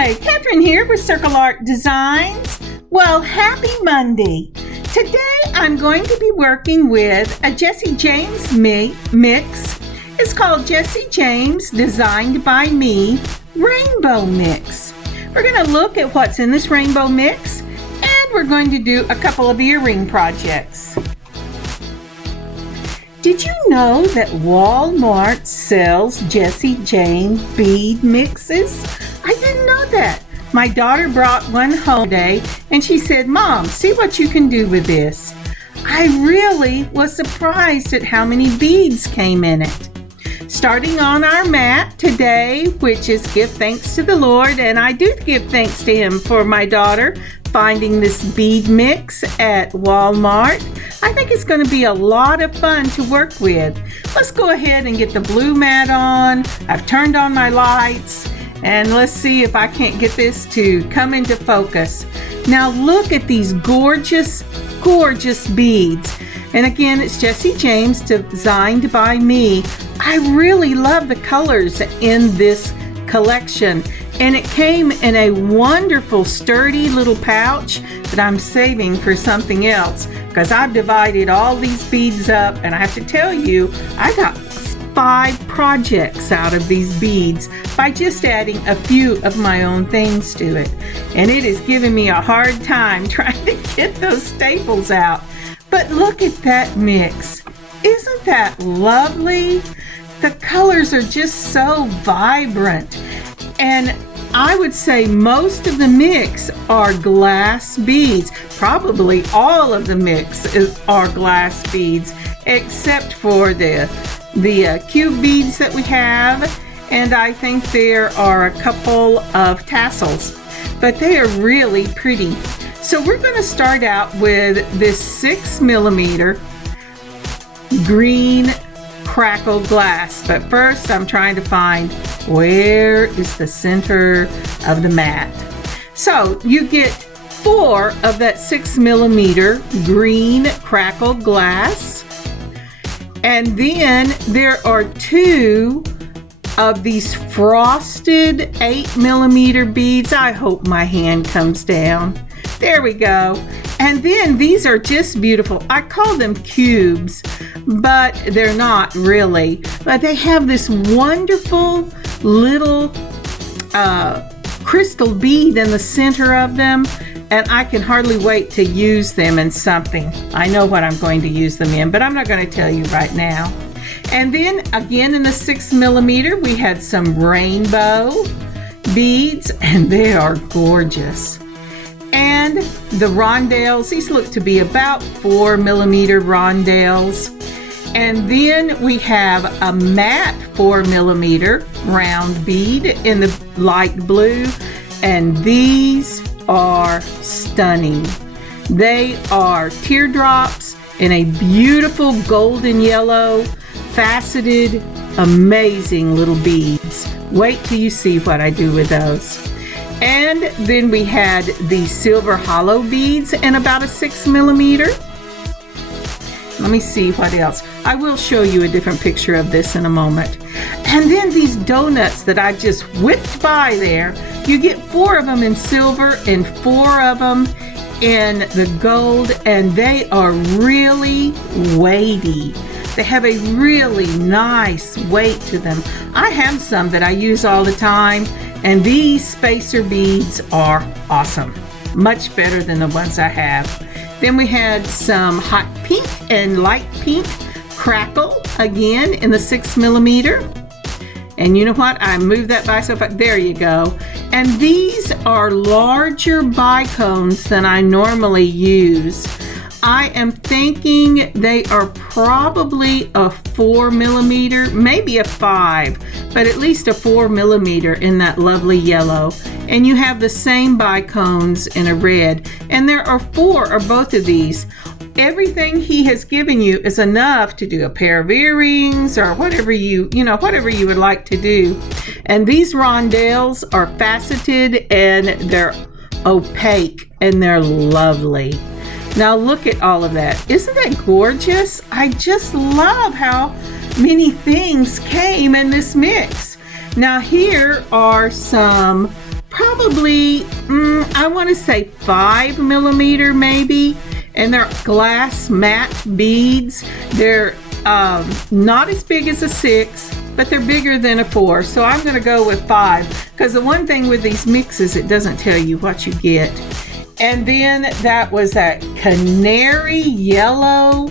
Hi, Catherine here with Circle Art Designs. Well, happy Monday. Today I'm going to be working with a Jesse James mix. It's called Jesse James Designed by Me Rainbow Mix. We're going to look at what's in this rainbow mix, and we're going to do a couple of earring projects. Did you know that Walmart sells Jesse James Bead mixes? I didn't know that. My daughter brought one home today and she said, "Mom, see what you can do with this." I really was surprised at how many beads came in it. Starting on our mat today, which is Give Thanks to the Lord, and I do give thanks to Him for my daughter finding this bead mix at Walmart. I think it's going to be a lot of fun to work with. Let's go ahead and get the blue mat on. I've turned on my lights, and let's see if I can't get this to come into focus. Now look at these gorgeous, gorgeous beads. And again, it's Jesse James Designed by Me. I really love the colors in this collection. And it came in a wonderful, sturdy little pouch that I'm saving for something else, because I've divided all these beads up, and I have to tell you, I got 5 projects out of these beads by just adding a few of my own things to it. And it is giving me a hard time trying to get those staples out. But look at that mix. Isn't that lovely? The colors are just so vibrant. And I would say most of the mix are glass beads. Probably all of the mix are glass beads, except for the cube beads that we have, and I think there are a couple of tassels, but they are really pretty. So we're going to start out with this 6mm green crackle glass, but first I'm trying to find where is the center of the mat. So you get 4 of that 6mm green crackle glass, and then there are 2 of these frosted 8mm beads. I hope my hand comes down. There we go. And then these are just beautiful. I call them cubes, but they're not really. But they have this wonderful little crystal bead in the center of them, and I can hardly wait to use them in something. I know what I'm going to use them in, but I'm not going to tell you right now. And then again in the 6mm, we had some rainbow beads, and they are gorgeous. And the rondelles, these look to be about 4mm rondelles. And then we have a matte 4mm round bead in the light blue, and these are stunning. They are teardrops in a beautiful golden yellow, faceted, amazing little beads. Wait till you see what I do with those. And then we had the silver hollow beads in about a 6mm. Let me see what else. I will show you a different picture of this in a moment. And then these donuts that I just whipped by there, you get 4 of them in silver and 4 of them in the gold, and they are really weighty. They have a really nice weight to them. I have some that I use all the time, and these spacer beads are awesome. Much better than the ones I have. Then we had some hot pink and light pink crackle, again in the 6mm. And you know what? I moved that by so far. There you go. And these are larger bicones than I normally use. I am thinking they are probably a 4mm, maybe a 5, but at least a 4mm in that lovely yellow. And you have the same bicones in a red. And there are 4 of both of these. Everything he has given you is enough to do a pair of earrings or whatever you would like to do. And these rondelles are faceted and they're opaque and they're lovely. Now look at all of that. Isn't that gorgeous? I just love how many things came in this mix. Now here are some probably, I want to say 5 millimeter maybe. And they're glass matte beads. They're not as big as a 6, but they're bigger than a 4. So I'm going to go with 5, because the one thing with these mixes, it doesn't tell you what you get. And then that was that canary yellow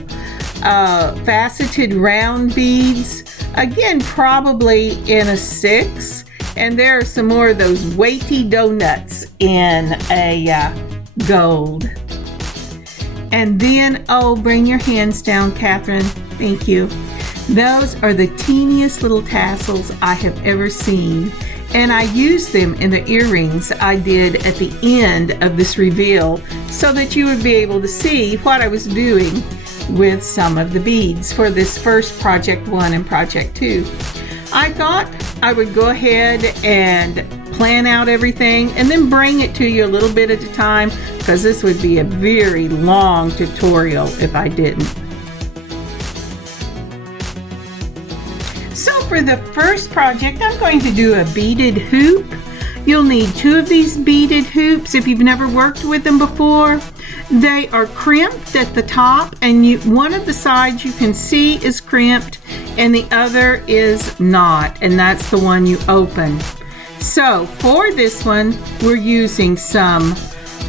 faceted round beads. Again, probably in a 6. And there are some more of those weighty donuts in a gold. And then, oh, bring your hands down, Catherine. Thank you. Those are the teeniest little tassels I have ever seen. And I used them in the earrings I did at the end of this reveal so that you would be able to see what I was doing with some of the beads for this first Project 1 and Project 2. I thought I would go ahead and plan out everything and then bring it to you a little bit at a time, because this would be a very long tutorial if I didn't. So for the first project, I'm going to do a beaded hoop. You'll need 2 of these beaded hoops if you've never worked with them before. They are crimped at the top, and one of the sides you can see is crimped and the other is not, and that's the one you open. So for this one, we're using some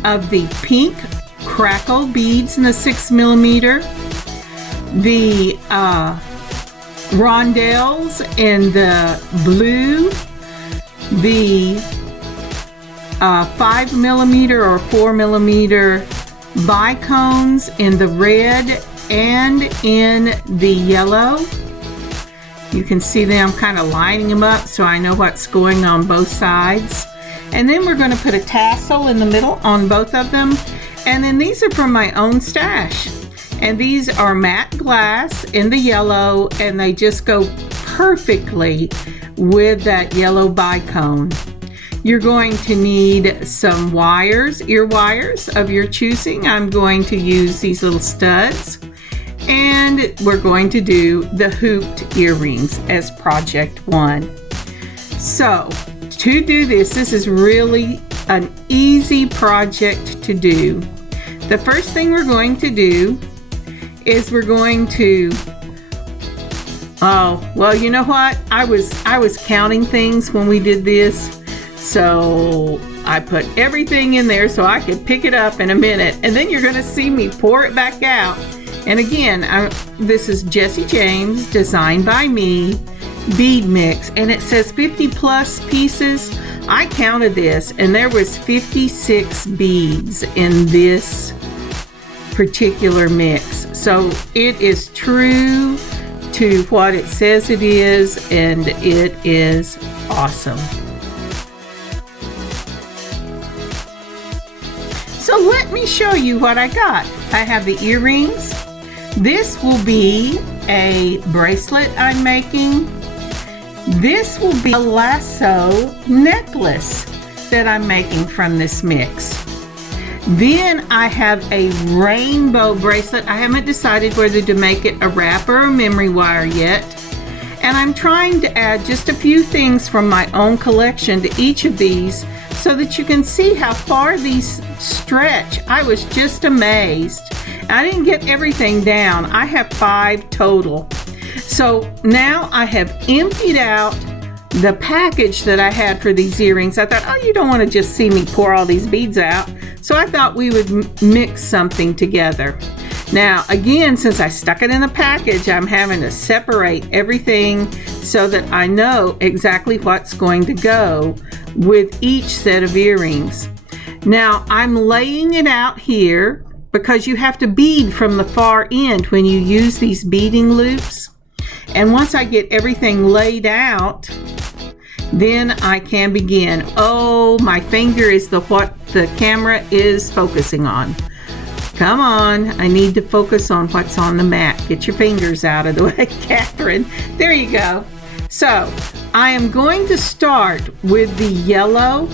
of the pink crackle beads in the 6 millimeter, the rondelles in the blue, the 5 millimeter or 4 millimeter bicones in the red and in the yellow. You can see them kind of lining them up so I know what's going on both sides. And then we're going to put a tassel in the middle on both of them. And then these are from my own stash. And these are matte glass in the yellow, and they just go perfectly with that yellow bicone. You're going to need some wires, ear wires of your choosing. I'm going to use these little studs. And we're going to do the hooped earrings as Project 1. So to do this is really an easy project to do. The first thing we're going to do is we're going to, oh, well, you know what? I was counting things when we did this. So I put everything in there so I could pick it up in a minute, and then you're going to see me pour it back out. And again, this is Jesse James, designed by me, bead mix, and it says 50 plus pieces. I counted this, and there was 56 beads in this particular mix. So it is true to what it says it is, and it is awesome. So let me show you what I got. I have the earrings. This will be a bracelet I'm making. This will be a lasso necklace that I'm making from this mix. Then I have a rainbow bracelet. I haven't decided whether to make it a wrap or a memory wire yet. And I'm trying to add just a few things from my own collection to each of these so that you can see how far these stretch. I was just amazed. I didn't get everything down. I have 5 total. So now I have emptied out the package that I had for these earrings. I thought, oh, you don't want to just see me pour all these beads out. So I thought we would mix something together. Now, again, since I stuck it in the package, I'm having to separate everything so that I know exactly what's going to go with each set of earrings. Now, I'm laying it out here because you have to bead from the far end when you use these beading loops. And once I get everything laid out, then I can begin. Oh, my finger is what the camera is focusing on. Come on, I need to focus on what's on the mat. Get your fingers out of the way, Catherine. There you go. So I am going to start with the yellow,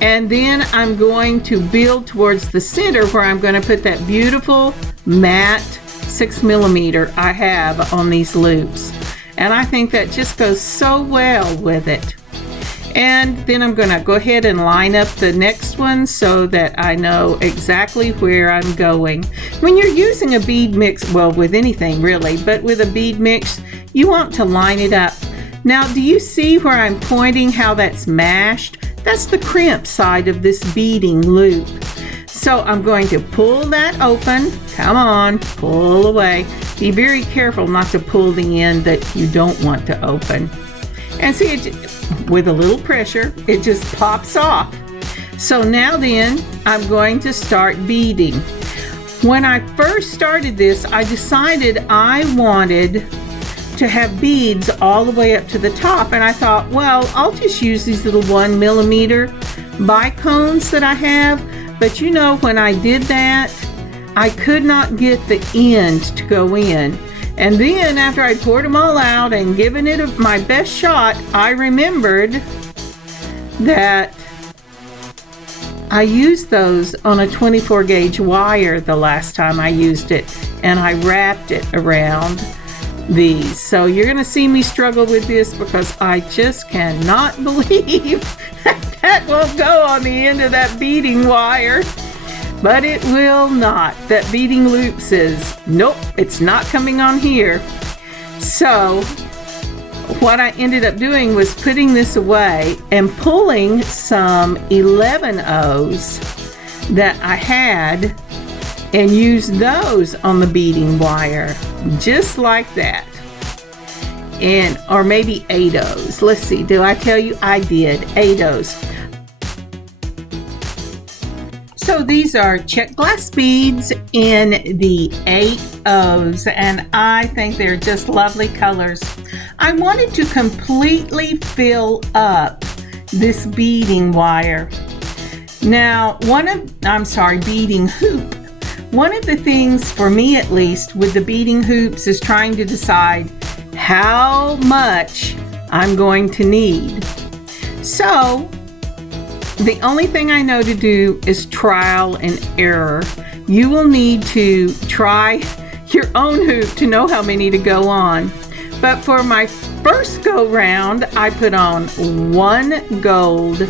and then I'm going to build towards the center where I'm going to put that beautiful matte 6 millimeter I have on these loops. And I think that just goes so well with it. And then I'm gonna go ahead and line up the next one so that I know exactly where I'm going. When you're using a bead mix, well, with anything really, but with a bead mix, you want to line it up. Now, do you see where I'm pointing how that's mashed? That's the crimp side of this beading loop. So I'm going to pull that open. Come on, pull away. Be very careful not to pull the end that you don't want to open. And see, with a little pressure, it just pops off. So now then, I'm going to start beading. When I first started this, I decided I wanted to have beads all the way up to the top, and I thought, well, I'll just use these little 1 millimeter bicones that I have. But you know, when I did that, I could not get the end to go in. And then after I poured them all out and given it my best shot, I remembered that I used those on a 24 gauge wire the last time I used it, and I wrapped it around these. So you're gonna see me struggle with this because I just cannot believe that won't go on the end of that beading wire. But it will not. That beading loop says, nope, it's not coming on here. So what I ended up doing was putting this away and pulling some 11/0s that I had and used those on the beading wire, just like that. And, or maybe 8/0s. Let's see, did I tell you? I did, 8/0s. So these are check glass beads in the 8/0s, and I think they're just lovely colors. I wanted to completely fill up this beading wire. Now, beading hoop. One of the things, for me at least, with the beading hoops is trying to decide how much I'm going to need. So, the only thing I know to do is trial and error. You will need to try your own hoop to know how many to go on. But for my first go round, I put on 1 gold,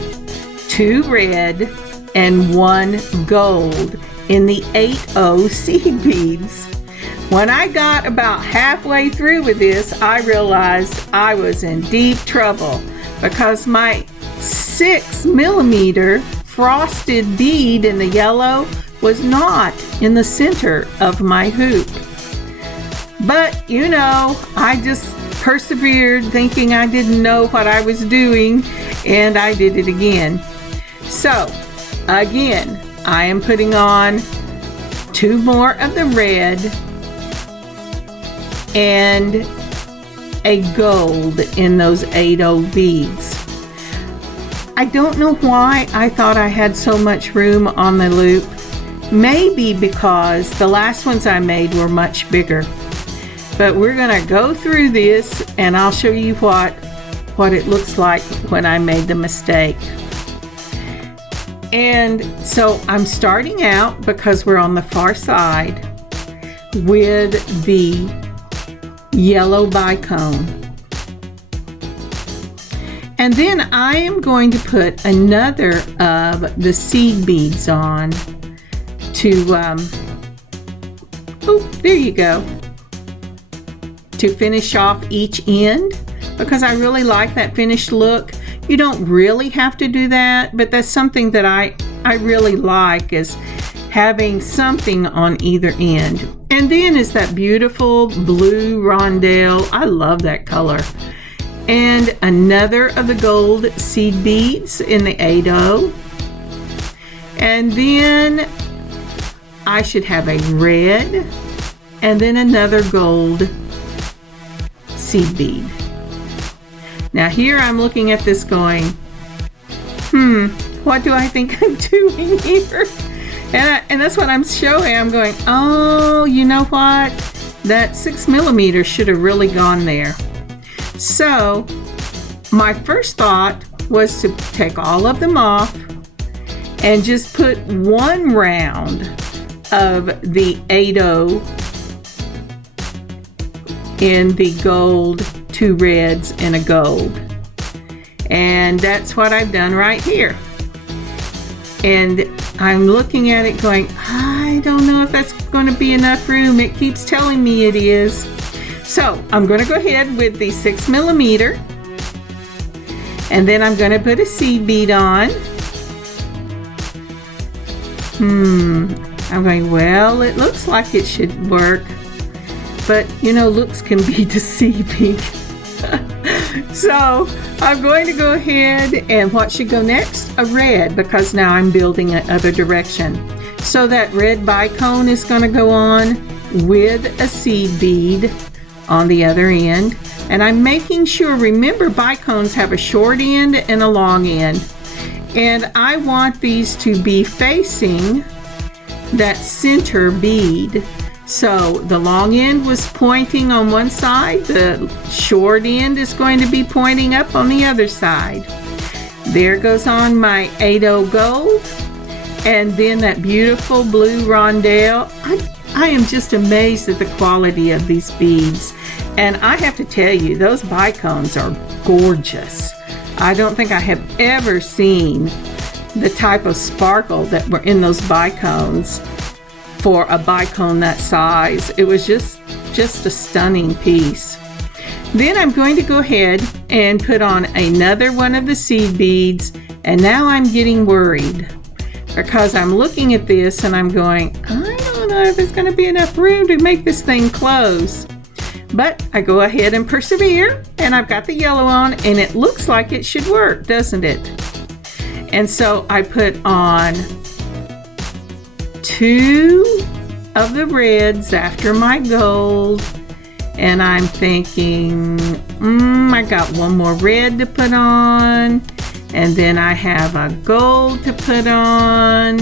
2 red, and 1 gold in the 8/0 seed beads. When I got about halfway through with this, I realized I was in deep trouble because my 6 millimeter frosted bead in the yellow was not in the center of my hoop. But you know, I just persevered thinking I didn't know what I was doing, and I did it again. So again, I am putting on 2 more of the red and a gold in those 8/0 beads. I don't know why I thought I had so much room on the loop. Maybe because the last ones I made were much bigger. But we're gonna go through this and I'll show you what it looks like when I made the mistake. And so I'm starting out, because we're on the far side, with the yellow bicone. And then I am going to put another of the seed beads on to, there you go, to finish off each end, because I really like that finished look. You don't really have to do that, but that's something that I really like, is having something on either end. And then is that beautiful blue rondelle. I love that color. And another of the gold seed beads in the 8/0. And then I should have a red and then another gold seed bead. Now here I'm looking at this going, what do I think I'm doing here? And that's what I'm showing. I'm going, oh, you know what? That 6 millimeter should have really gone there. So my first thought was to take all of them off and just put 1 round of the 8/0 in the gold, 2 reds, and a gold. And that's what I've done right here. And I'm looking at it going, I don't know if that's going to be enough room. It keeps telling me it is. So I'm going to go ahead with the 6 millimeter. And then I'm going to put a seed bead on. I'm going, well, it looks like it should work. But, you know, looks can be deceiving. So I'm going to go ahead and what should go next? A red, because now I'm building the other direction. So that red bicone is going to go on with a seed bead on the other end. And I'm making sure, remember, bicones have a short end and a long end. And I want these to be facing that center bead. So the long end was pointing on one side, the short end is going to be pointing up on the other side. There goes on my 8/0 gold, and then that beautiful blue rondelle. I am just amazed at the quality of these beads, and I have to tell you, those bicones are gorgeous. I don't think I have ever seen the type of sparkle that were in those bicones for a bicone that size. It was just a stunning piece. Then I'm going to go ahead and put on another one of the seed beads, and now I'm getting worried because I'm looking at this and I'm going, I don't know if there's going to be enough room to make this thing close. But I go ahead and persevere, and I've got the yellow on, and it looks like it should work, doesn't it? And so I put on 2 of the reds after my gold, and I'm thinking, I got one more red to put on, and then I have a gold to put on,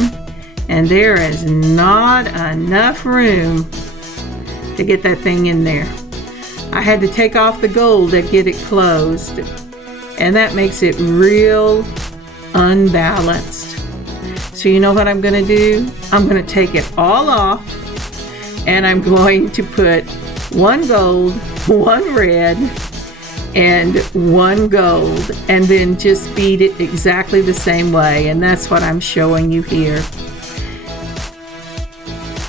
and there is not enough room to get that thing in there. I had to take off the gold to get it closed, and that makes it real unbalanced. So you know what I'm going to do? I'm going to take it all off, and I'm going to put 1 gold, 1 red, and 1 gold, and then just bead it exactly the same way, and that's what I'm showing you here.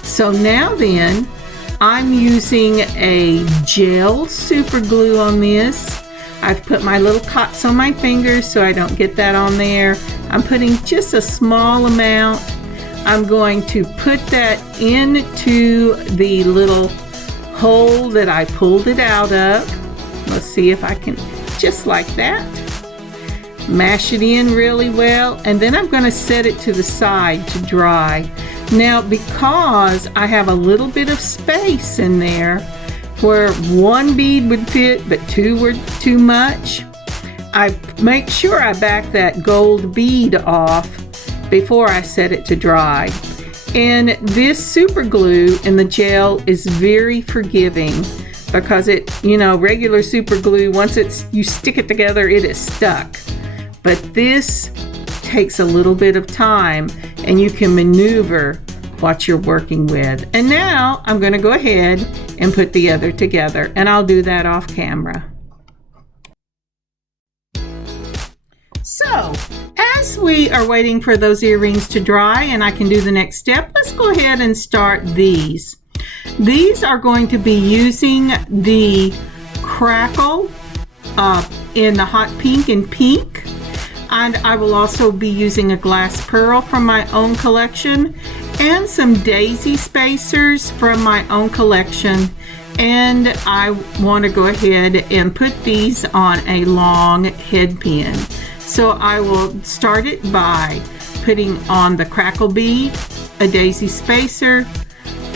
So now then, I'm using a gel super glue on this. I've put my little cots on my fingers so I don't get that on there. I'm putting just a small amount. I'm going to put that into the little hole that I pulled it out of. Let's see if I can, just like that. Mash it in really well, and then I'm going to set it to the side to dry. Now, because I have a little bit of space in there where 1 bead would fit but 2 were too much, I make sure I back that gold bead off before I set it to dry. And this super glue in the gel is very forgiving because it, you know, regular super glue, once you stick it together, it is stuck. But this takes a little bit of time, and you can maneuver what you're working with. And now I'm going to go ahead and put the other together, and I'll do that off camera. So as we are waiting for those earrings to dry and I can do the next step, let's go ahead and start these. These are going to be using the crackle in the hot pink and pink. And I will also be using a glass pearl from my own collection and some daisy spacers from my own collection. And I want to go ahead and put these on a long head pin. So I will start it by putting on the crackle bead, a daisy spacer,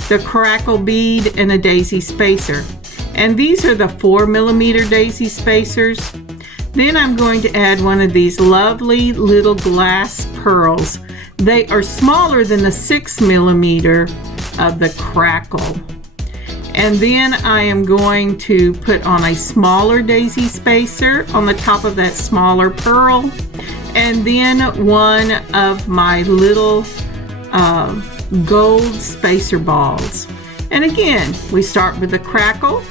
the crackle bead, and a daisy spacer. And these are the 4 millimeter daisy spacers. Then I'm going to add one of these lovely little glass pearls. They are smaller than the 6 millimeter of the crackle. And then I am going to put on a smaller daisy spacer on the top of that smaller pearl. And then one of my little gold spacer balls. And again, we start with the crackle,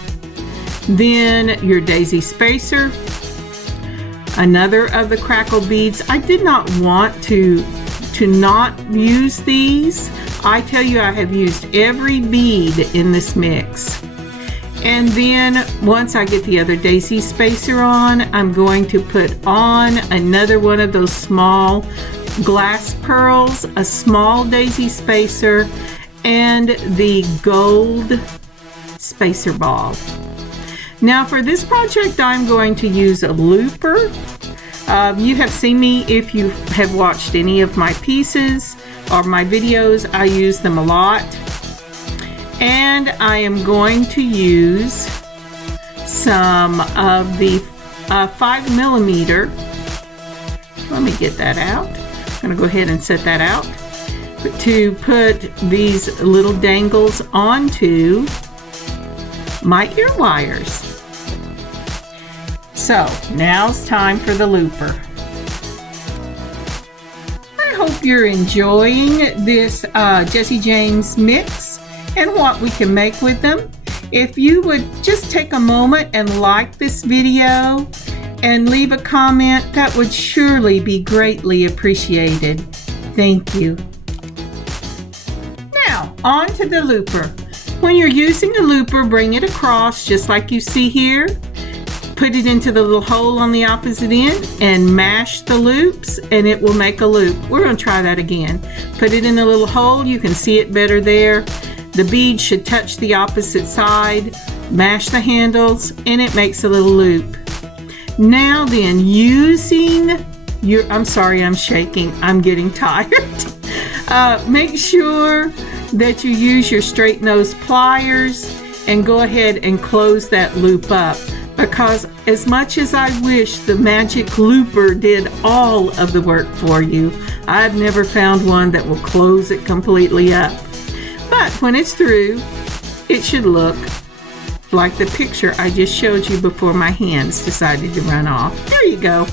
then your daisy spacer, another of the crackle beads. I did not want to not use these. I tell you, I have used every bead in this mix. And then once I get the other daisy spacer on, I'm going to put on another one of those small glass pearls, a small daisy spacer, and the gold spacer ball. Now for this project, I'm going to use a looper. You have seen me, if you have watched any of my pieces or my videos, I use them a lot. And I am going to use some of the 5mm. Let me get that out. I'm going to go ahead and set that out to put these little dangles onto my ear wires. So now it's time for the looper. I hope you're enjoying this Jesse James mix and what we can make with them. If you would just take a moment and like this video and leave a comment, that would surely be greatly appreciated. Thank you. Now, on to the looper. When you're using a looper, bring it across just like you see here. Put it into the little hole on the opposite end and mash the loops and it will make a loop. We're going to try that again. Put it in the little hole. You can see it better there. The bead should touch the opposite side. Mash the handles and it makes a little loop. Now then, using your, I'm sorry, I'm shaking. I'm getting tired. Make sure that you use your straight nose pliers and go ahead and close that loop up. Because as much as I wish the magic looper did all of the work for you, I've never found one that will close it completely up. But when it's through, it should look like the picture I just showed you before my hands decided to run off. There you go.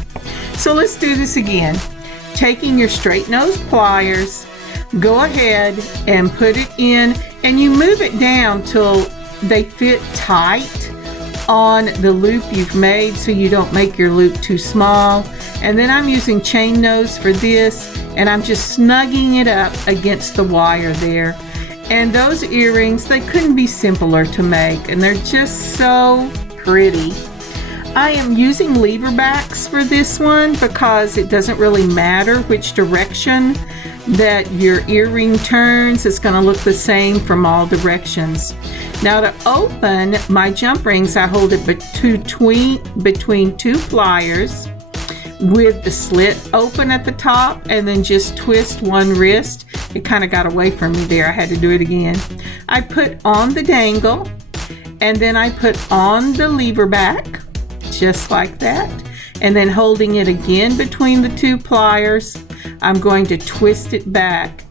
So let's do this again. Taking your straight nose pliers, go ahead and put it in, and you move it down till they fit tight on the loop you've made so you don't make your loop too small. And then I'm using chain nose for this, and I'm just snugging it up against the wire there. And those earrings, they couldn't be simpler to make, and they're just so pretty. I am using lever backs for this one because it doesn't really matter which direction that your earring turns. It's going to look the same from all directions. Now to open my jump rings, I hold it between two pliers with the slit open at the top, and then just twist one wrist. It kind of got away from me there. I had to do it again. I put on the dangle, and then I put on the lever back, just like that. And then holding it again between the two pliers, I'm going to twist it back.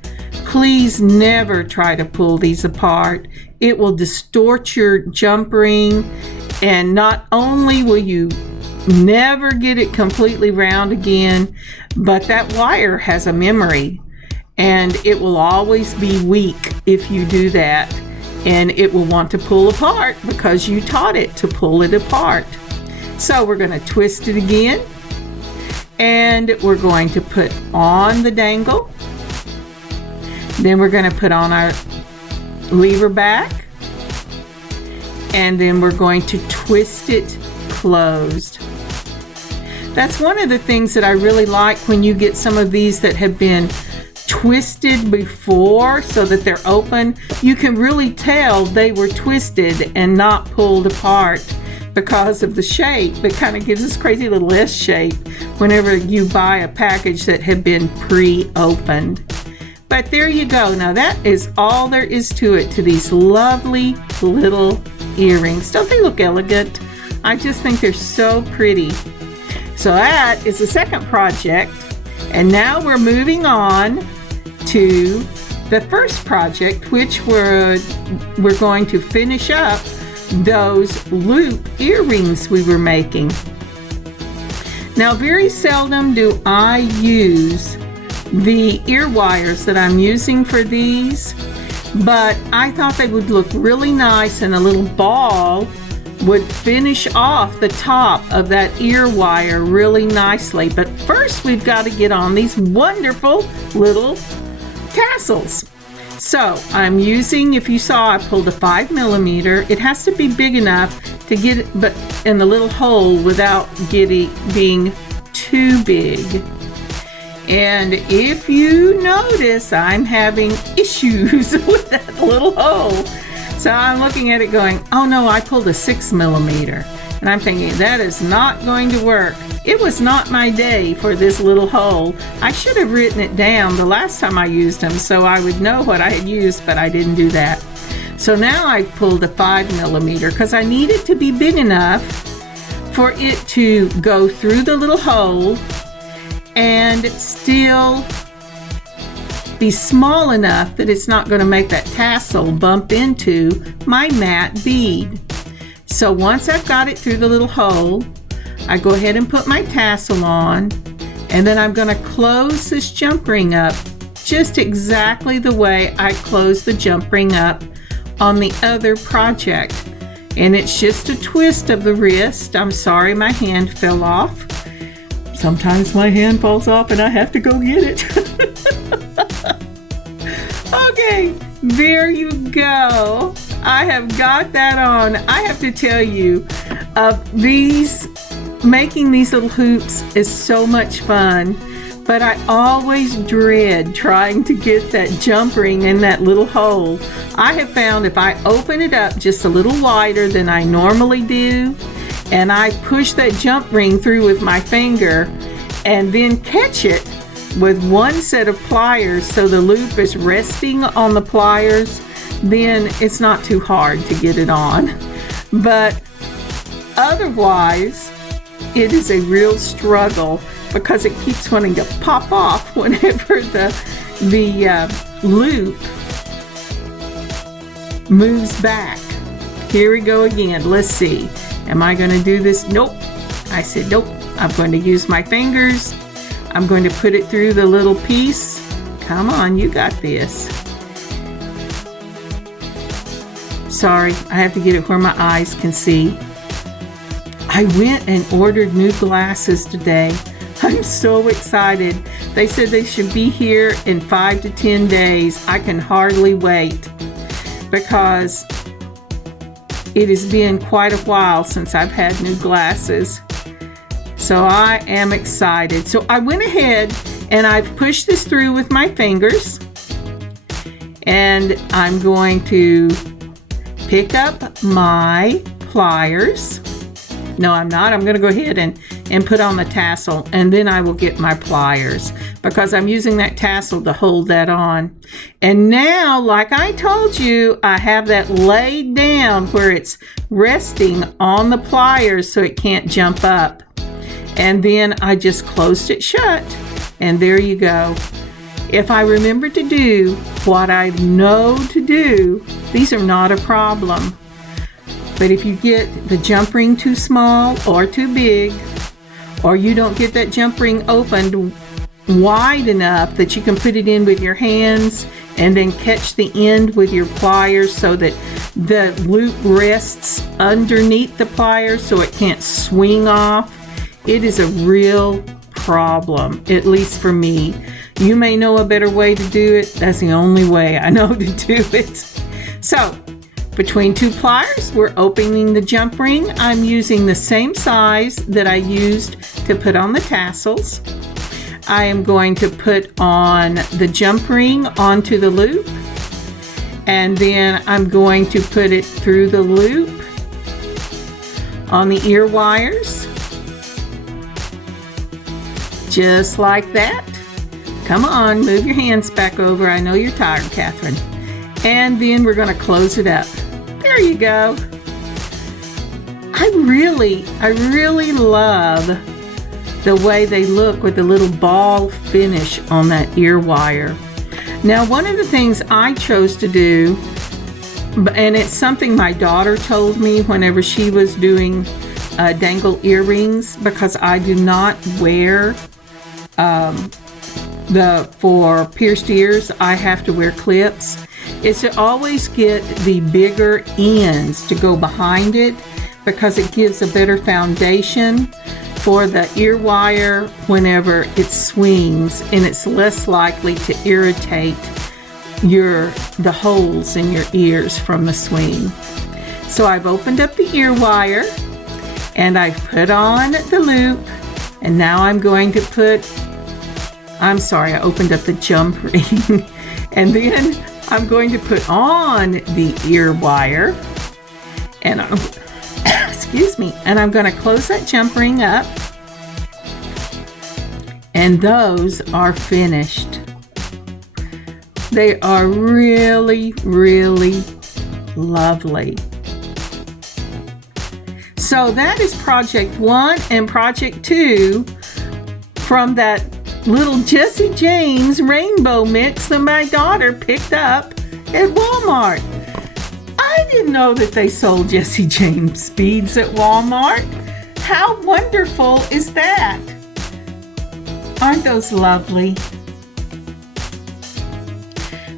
Please never try to pull these apart. It will distort your jump ring, and not only will you never get it completely round again, but that wire has a memory, and it will always be weak if you do that, and it will want to pull apart because you taught it to pull it apart. So we're going to twist it again, and we're going to put on the dangle. Then we're going to put on our lever back, and then we're going to twist it closed. That's one of the things that I really like when you get some of these that have been twisted before so that they're open. You can really tell they were twisted and not pulled apart because of the shape. It kind of gives this crazy little S shape whenever you buy a package that had been pre-opened. But there you go. Now that is all there is to it, to these lovely little earrings. Don't they look elegant? I just think they're so pretty. So that is the second project. And now we're moving on to the first project, which we're going to finish up those loop earrings we were making. Now, very seldom do I use the ear wires that I'm using for these, but I thought they would look really nice in a little ball would finish off the top of that ear wire really nicely. But first we've got to get on these wonderful little tassels. So I'm using, if you saw, I pulled a 5mm. It has to be big enough to get it but in the little hole without being too big. And if you notice, I'm having issues with that little hole. So I'm looking at it going, oh no, I pulled a 6mm. And I'm thinking, that is not going to work. It was not my day for this little hole. I should have written it down the last time I used them so I would know what I had used, but I didn't do that. So now I pulled a 5mm because I need it to be big enough for it to go through the little hole and still be small enough that it's not going to make that tassel bump into my matte bead. So once I've got it through the little hole, I go ahead and put my tassel on, and then I'm going to close this jump ring up just exactly the way I closed the jump ring up on the other project. And it's just a twist of the wrist. I'm sorry my hand fell off. Sometimes my hand falls off and I have to go get it. Okay, there you go. I have got that on. I have to tell you, making these little hoops is so much fun, but I always dread trying to get that jump ring in that little hole. I have found if I open it up just a little wider than I normally do, and I push that jump ring through with my finger and then catch it with one set of pliers so the loop is resting on the pliers, then it's not too hard to get it on. But otherwise, it is a real struggle because it keeps wanting to pop off whenever the loop moves back. Here we go again. Let's see. Am I going to do this? Nope. I said nope. I'm going to use my fingers. I'm going to put it through the little piece. Come on, you got this. Sorry, I have to get it where my eyes can see. I went and ordered new glasses today. I'm so excited. They said they should be here in 5 to 10 days. I can hardly wait because it has been quite a while since I've had new glasses. So I am excited. So I went ahead and I've pushed this through with my fingers. And I'm going to pick up my pliers. No, I'm not. I'm going to go ahead and put on the tassel, and then I will get my pliers because I'm using that tassel to hold that on. And now, like I told you, I have that laid down where it's resting on the pliers so it can't jump up. And then I just closed it shut, and there you go. If I remember to do what I know to do, these are not a problem. But if you get the jump ring too small or too big, or you don't get that jump ring opened wide enough that you can put it in with your hands and then catch the end with your pliers so that the loop rests underneath the pliers so it can't swing off, it is a real problem, at least for me. You may know a better way to do it. That's the only way I know to do it. So, between two pliers, we're opening the jump ring. I'm using the same size that I used to put on the tassels. I am going to put on the jump ring onto the loop, and then I'm going to put it through the loop on the ear wires, just like that. Come on, move your hands back over. I know you're tired, Catherine. And then we're going to close it up. There you go. I really love the way they look with the little ball finish on that ear wire. Now, one of the things I chose to do, and it's something my daughter told me whenever she was doing dangle earrings, because I do not wear for pierced ears, I have to wear clips, is to always get the bigger ends to go behind it, because it gives a better foundation for the ear wire whenever it swings, and it's less likely to irritate the holes in your ears from the swing. So I've opened up the ear wire and I've put on the loop, and now I'm going to I opened up the jump ring and then I'm going to put on the ear wire, and excuse me, and I'm going to close that jump ring up, and those are finished. They are really, really lovely. So that is project 1 and project 2 from that little Jesse James rainbow mix that my daughter picked up at Walmart. I didn't know that they sold Jesse James beads at Walmart. How wonderful is that? Aren't those lovely?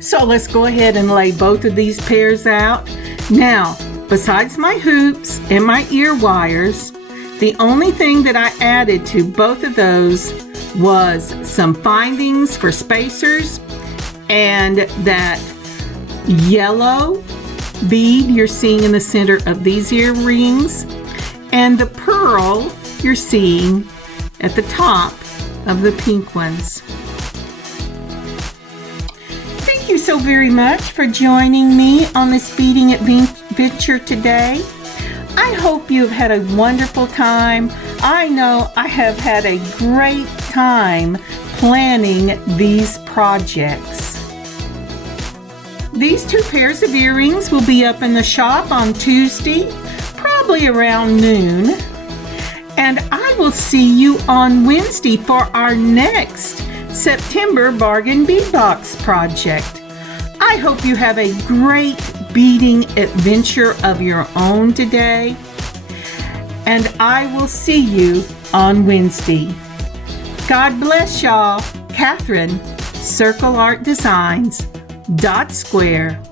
So let's go ahead and lay both of these pairs out. Now, besides my hoops and my ear wires, the only thing that I added to both of those was some findings for spacers and that yellow bead you're seeing in the center of these ear rings, and the pearl you're seeing at the top of the pink ones. Thank you so very much for joining me on this beading adventure today. I hope you have had a wonderful time. I know I have had a great time planning these projects. These 2 pairs of earrings will be up in the shop on Tuesday, probably around noon. And I will see you on Wednesday for our next September Bargain Bead Box project. I hope you have a great beading adventure of your own today, and I will see you on Wednesday. God bless y'all. Catherine, Circle Art Designs, .square.site.